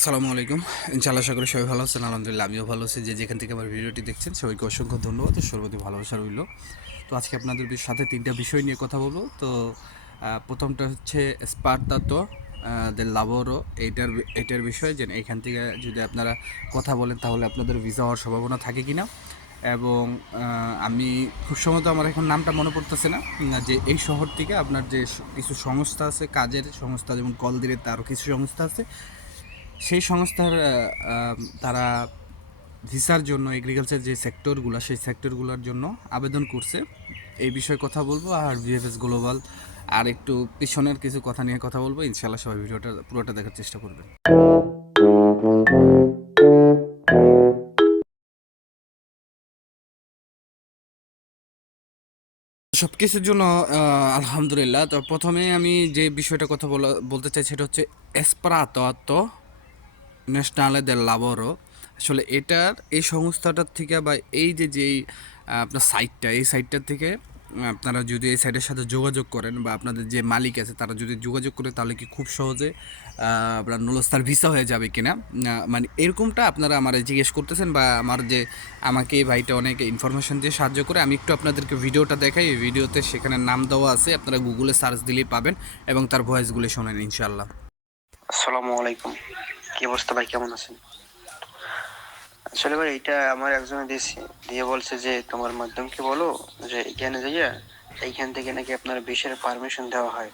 আসসালামু আলাইকুম। ইনশাআল্লাহ আশা করি সবাই ভালো আছেন। আলহামদুলিল্লাহ আমিও ভালো আছি। যে যেখান থেকে আমার ভিডিওটি দেখছেন সবাইকে অসংখ্য ধন্যবাদ ও সর্বতি ভালোবাসা রইল। তো আজকে আপনাদের সাথে ৩টা বিষয় নিয়ে কথা বলবো। তো প্রথমটা হচ্ছে স্পার্তাতো দেল লাবোরো, এইটার বিষয় যে এইখান থেকে যদি আপনারা কথা বলেন তাহলে আপনাদের ভিসা হওয়ার সম্ভাবনা থাকে কি না। এবং আমি খুব সম্ভবত আমার এখন নামটা মনে পড়তেছে না, যে এই শহর থেকে আপনার যে কিছু সংস্থা আছে, কাজের সংস্থা, যেমন কলদিরে তারও কিছু সংস্থা আছে, সেই সংস্থার তারা ভিসার জন্য এগ্রিকালচার যে সেক্টরগুলো, সেই সেক্টরগুলোর জন্য আবেদন করছে। এই বিষয়ে কথা বলবো, আর ভিএফএস গ্লোবাল আর একটু পিছনের কিছু কথা নিয়ে কথা বলবো। ইনশাআল্লাহ সবাই ভিডিওটা পুরোটা দেখার চেষ্টা করবেন। সব কিছুর জন্য আলহামদুলিল্লাহ। তো প্রথমে আমি যে বিষয়টা কথা বলতে চাই সেটা হচ্ছে এসপারাতো ন্যাশনালে দেল লাবোরো। আসলে এটার এই সংস্থাটার থেকে বা এই যেই আপনার সাইটটা, এই সাইটটার থেকে আপনারা যদি এই সাইটের সাথে যোগাযোগ করেন বা আপনাদের যে মালিক আছে তারা যদি যোগাযোগ করে, তাহলে কি খুব সহজে আপনার নুলস্তার ভিসা হয়ে যাবে কিনা, মানে এরকমটা আপনারা আমার জিজ্ঞেস করতেছেন। বা আমাকে এই ভাইটা অনেক ইনফরমেশন দিয়ে সাহায্য করে। আমি একটু আপনাদেরকে ভিডিওটা দেখাই। এই ভিডিওতে সেখানে নাম দেওয়া আছে, আপনারা গুগলে সার্চ দিলেই পাবেন এবং তার ভয়েসগুলি শোনেন ইনশাআল্লাহ। আসসালামু আলাইকুম। কি অবস্থা ভাই, কেমন আছেন? আসলে ভাই এটা আমার একজনে দিয়েছে, দিয়ে বলছে যে তোমার মাধ্যমকে বলো যে এখানে যাইয়া এইখান থেকে নাকি আপনার বিশের পারমিশন দেওয়া হয়।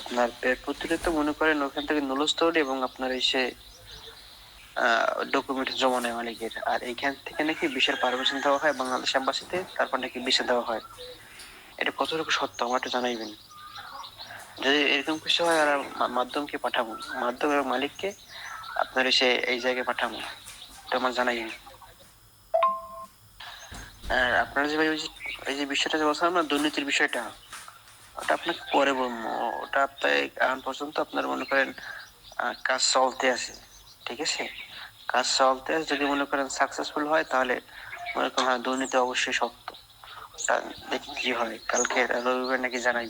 আপনার পেরপত্রে তো মনে করেন ওখান থেকে নুলস্থল এবং আপনার এসে ডকুমেন্ট জমা নেয় মালিকের, আর এইখান থেকে নাকি বিশের পারমিশন দেওয়া হয় বাংলাদেশ এম্বাসিতে, তারপর নাকি বিশে দেওয়া হয়। এটা কতটুকু সত্য আমার একটু জানাইবেন। যদি এরকম কিছু হয়, আর মাধ্যমকে পাঠাবো, মাধ্যমের মালিককে আপনার এসে এই জায়গায় পাঠাবো, তো আমার জানাই। আর আপনারা যে ভাই ওই যে বিষয়টা যে বলছিলাম না, দুর্নীতির বিষয়টা, ওটা আপনাকে পরে বলবো। ওটা আপনার এখন পর্যন্ত আপনার মনে করেন কাজ চলতে আছে, ঠিক আছে? কাজ চলতে আছে, যদি মনে করেন সাকসেসফুল হয় তাহলে মনে করেন হ্যাঁ দুর্নীতি অবশ্যই সত্য। ওটা দেখি কি হয়, কালকে রবিবার নাকি জানাই।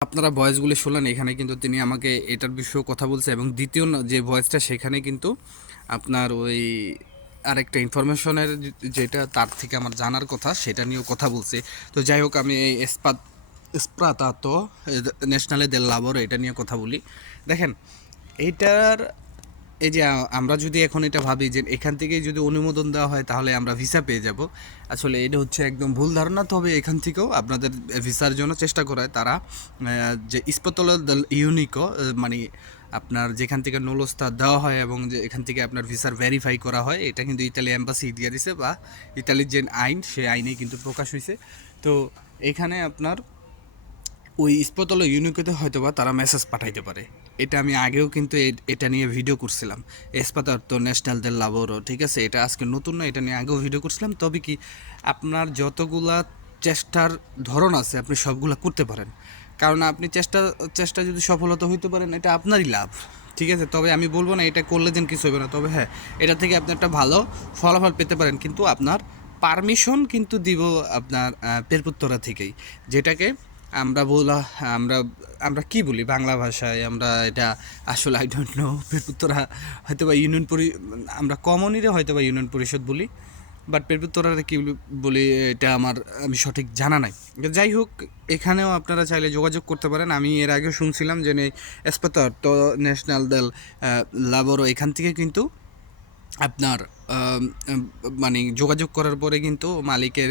আপনারা ভয়েসগুলি শুনলেন, এখানে কিন্তু তিনি আমাকে এটার বিষয়েও কথা বলছে, এবং দ্বিতীয় যে ভয়েসটা সেখানে কিন্তু আপনার ওই আরেকটা ইনফরমেশনের যেটা তার থেকে আমার জানার কথা সেটা নিয়েও কথা বলছে। তো যাই হোক, আমি এই এসপ্রাতাতো ন্যাশনালে দেল লাবোর এটা নিয়ে কথা বলি। দেখেন, এইটার এই যে আমরা যদি এখন এটা ভাবি যে এখান থেকে যদি অনুমোদন দেওয়া হয় তাহলে আমরা ভিসা পেয়ে যাব, আসলে এটা হচ্ছে একদম ভুল ধারণা। তবে এখান থেকেও আপনাদের ভিসার জন্য চেষ্টা করায় তারা, যে ইস্পতল ইউনিকো, মানে আপনার যেখান থেকে নুলস্তা দেওয়া হয় এবং যে এখান থেকে আপনার ভিসার ভেরিফাই করা হয়, এটা কিন্তু ইতালি এম্বাসি দিয়ে দিছে, বা ইতালির যে আইন সেই আইনেই কিন্তু প্রকাশ হয়েছে। তো এখানে আপনার ওই ইস্পতল ইউনিকোতে হয়তো বা তারা মেসেজ পাঠাইতে পারে। এটা আমি আগেও কিন্তু এটা নিয়ে ভিডিও করছিলাম, এসপাতাতো ন্যাশনাল দেল লাবোরো, ঠিক আছে? এটা আজকে নতুন না, এটা নিয়ে আগেও ভিডিও করছিলাম। তবে কি, আপনার যতগুলা চেষ্টার ধরন আছে আপনি সবগুলা করতে পারেন, কারণ আপনি চেষ্টা যদি সফলতা হইতে পারেন এটা আপনারই লাভ, ঠিক আছে? তবে আমি বলবো না এটা করলে যেন কিছু হবে না, তবে হ্যাঁ, এটা থেকে আপনি একটা ভালো ফলাফল পেতে পারেন, কিন্তু আপনার পারমিশন কিন্তু দিব আপনার পেরপুত্তরা থেকেই, যেটাকে আমরা বলা আমরা আমরা কি বলি বাংলা ভাষায়, আমরা এটা আসলে আই ডোন্ট নো, পেরপুত্তরা হয়তো বা আমরা কমনিরে হয়তো বা ইউনিয়ন পরিষদ বলি, বাট পেরপুত্তরারে কি বলি এটা আমি সঠিক জানা নাই। যাই হোক, এখানেও আপনারা চাইলে যোগাযোগ করতে পারেন। আমি এর আগেও শুনছিলাম যে এসপাতার তো ন্যাশনাল দেল লাবোরো, এখান থেকে কিন্তু আপনার মানে যোগাযোগ করার পরে কিন্তু মালিকের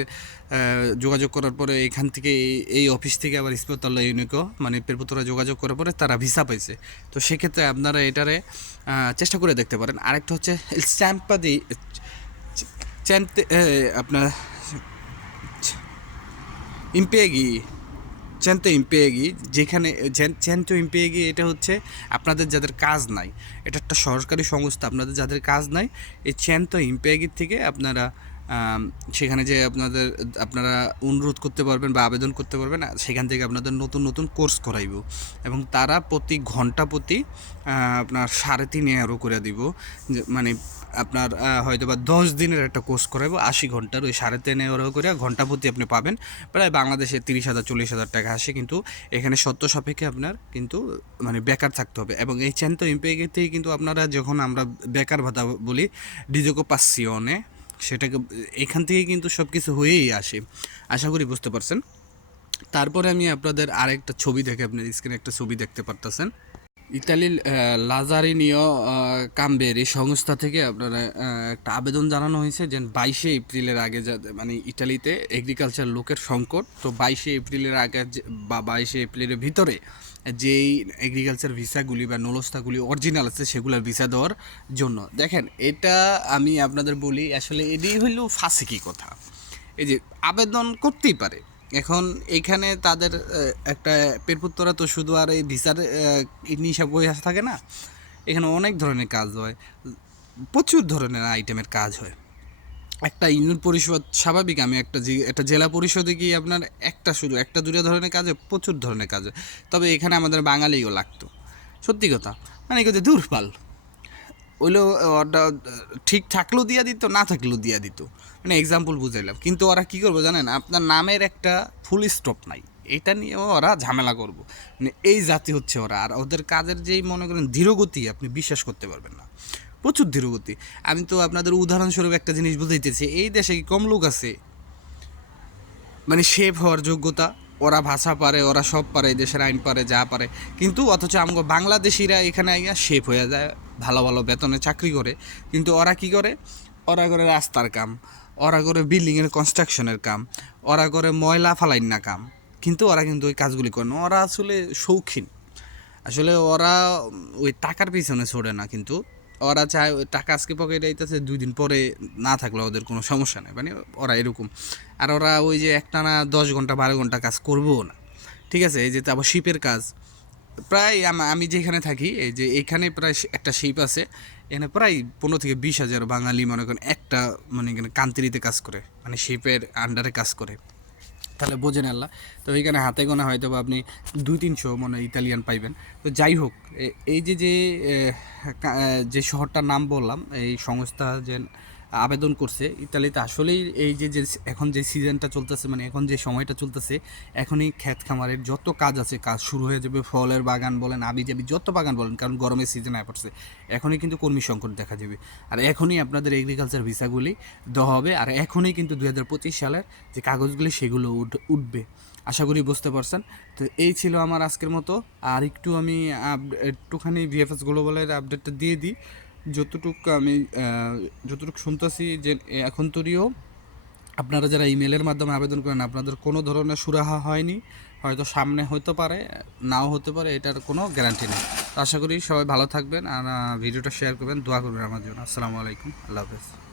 যোগাযোগ করার পরে এখান থেকে এই অফিস থেকে আবার ইস্পতল্লা ইউনিকো মানে পেরপুতরা যোগাযোগ করার পরে তারা ভিসা পাইছে। তো সেক্ষেত্রে আপনারা এটারে চেষ্টা করে দেখতে পারেন। আরেকটা হচ্ছে স্ট্যাম্পা দি চ্যান্তে আপনার ইম্পেগি চেন্তো ইম্পেগি, যেখানে চেন্তো ইম্পেগি, এটা হচ্ছে আপনাদের যাদের কাজ নাই, এটা একটা সরকারি সংস্থা, আপনাদের যাদের কাজ নাই এই চেন্তো ইম্পেগির থেকে আপনারা সেখানে যে আপনারা অনুরোধ করতে পারবেন বা আবেদন করতে পারবেন, সেখান থেকে আপনাদের নতুন নতুন কোর্স করাইব এবং তারা প্রতি ঘন্টা প্রতি আপনার 3.5 করে দিব, মানে আপনার হয়তো বা 10 দিনের একটা কোর্স করাইব 80 ঘন্টার, ওই 3.5 করে ঘন্টা প্রতি আপনি পাবেন প্রায় বাংলাদেশে 30,000 40,000 টাকা আসে। কিন্তু এখানে শর্ত সাপেক্ষে আপনার কিন্তু মানে বেকার থাকতে হবে এবং এই চেন্তো ইম্পেগে থেকে কিন্তু আপনারা যখন আমরা বেকার ভাতা বলি ডিজোকোপাসিওনে, সেটাকে এখান থেকে কিন্তু সব কিছু হয়েই আসে। আশা করি বুঝতে পারছেন। তারপরে আমি আপনাদের আরেকটা ছবি দেখে, আপনার স্ক্রিনে একটা ছবি দেখতে পারতেছেন। ইতালির লাজারিনিও কাম্বেরি সংস্থা থেকে আপনারা একটা আবেদন জানানো হয়েছে যে 22 এপ্রিলের আগে মানে ইটালিতে এগ্রিকালচার লোকের সংকট, তো 22 এপ্রিলের আগে বা 22 এপ্রিলের ভিতরে যেই এগ্রিকালচার ভিসাগুলি বা নলস্তাগুলি অরিজিনাল আছে সেগুলোর ভিসা দেওয়ার জন্য। দেখেন, এটা আমি আপনাদের বলি আসলে এটাই হইল ফাঁসিকি কথা। এই যে আবেদন করতেই পারে, এখন এইখানে তাদের একটা পেরপুত্তরা তো শুধু আর এই ভিসার হিসাব বই থাকে না, এখানে অনেক ধরনের কাজ হয়, প্রচুর ধরনের আইটেমের কাজ হয়। একটা ইউনিয়ন পরিষদ স্বাভাবিক, আমি একটা জেলা পরিষদে গিয়ে আপনার একটা দুটো ধরনের কাজে প্রচুর ধরনের কাজ হয়। তবে এখানে আমাদের বাঙালিও লাগতো, সত্যি কথা, মানে এগুলো দুর্বল ওইলো, ওটা ঠিক থাকলেও দিয়া দিত, না থাকলেও দিয়া দিত, মানে এক্সাম্পল বুঝাইলাম। কিন্তু ওরা কী করবো জানেন, আপনার নামের একটা ফুল স্টপ নাই, এটা নিয়েও ওরা ঝামেলা করবো, মানে এই জাতি হচ্ছে ওরা। আর ওদের কাজের যেই মনে করেন ধীরগতি, আপনি বিশ্বাস করতে পারবেন না, প্রচুর ধীরগতি। আমি তো আপনাদের উদাহরণস্বরূপ একটা জিনিস বুঝাইতেছি, এই দেশে কি কম লোক আছে মানে শেফ হওয়ার যোগ্যতা? ওরা ভাষা পারে, ওরা সব পারে, দেশের আইন পারে, যা পারে, কিন্তু অথচ আমাকে বাংলাদেশিরা এখানে আইয়া শেফ হয়ে যায়, ভালো ভালো বেতনে চাকরি করে। কিন্তু ওরা কি করে? ওরা করে রাস্তার কাম, ওরা করে বিল্ডিংয়ের কনস্ট্রাকশনের কাম, ওরা করে ময়লা ফালাইন না কাম, কিন্তু ওরা কিন্তু ওই কাজগুলি করে না। ওরা আসলে শৌখিন, আসলে ওরা ওই টাকার পিছনে ছোড়ে না, কিন্তু ওরা চায় ওই টাকা আজকে পকেটে আইতেছে, 2 দিন পরে না থাকলে ওদের কোনো সমস্যা নেই, মানে ওরা এরকম। আর ওরা ওই যে একটানা 10 ঘন্টা 12 ঘন্টা কাজ করবও না, ঠিক আছে? এই যে তারপর শিপের কাজ, প্রায় আমি যেখানে থাকি, এই যে এইখানে প্রায় একটা শিপ আছে, এখানে প্রায় 15 থেকে 20 হাজার বাঙালি মনে করেন একটা মানে এখানে কান্ট্রিতে কাজ করে, মানে শিপের আন্ডারে কাজ করে। তাহলে বোঝেন আল্লাহ। তো এইখানে হাতে গোনা হয়তো বা আপনি 200-300 মনে হয় ইতালিয়ান পাইবেন। তো যাই হোক, এই যে শহরটার নাম বললাম, এই সংস্থা যে আবেদন করছে ইতালিতে, আসলেই এই যে এখন যে সিজনটা চলতেছে, মানে এখন যে সময়টা চলতেছে, এখনই ক্ষেত খামারের যত কাজ আছে কাজ শুরু হয়ে যাবে। ফলের বাগান বলেন, আবিজাবি যত বাগান বলেন, কারণ গরমের সিজন আয় পড়ছে, এখনই কিন্তু কর্মী সংকট দেখা যাবে। আর এখনই আপনাদের এগ্রিকালচার ভিসাগুলি দেওয়া হবে, আর এখনই কিন্তু 2025 সালের যে কাগজগুলি সেগুলো উঠবে। আশা করি বুঝতে পারছেন। তো এই ছিল আমার আজকের মতো। আর একটু আমি একটুখানি ভিএফএস গ্লোবালের আপডেটটা দিয়ে দিই, যতটুকু শুনতেছি যে এখন তরিও আপনারা যারা ইমেলের মাধ্যমে আবেদন করেন আপনাদের কোনো ধরনের সুরাহা হয়নি, হয়তো সামনে হতে পারে, নাও হতে পারে, এটার কোনো গ্যারান্টি নেই। তো আশা করি সবাই ভালো থাকবেন, আর ভিডিওটা শেয়ার করবেন, দোয়া করবেন আমার জন্য। আসসালামু আলাইকুম, আল্লাহ হাফেজ।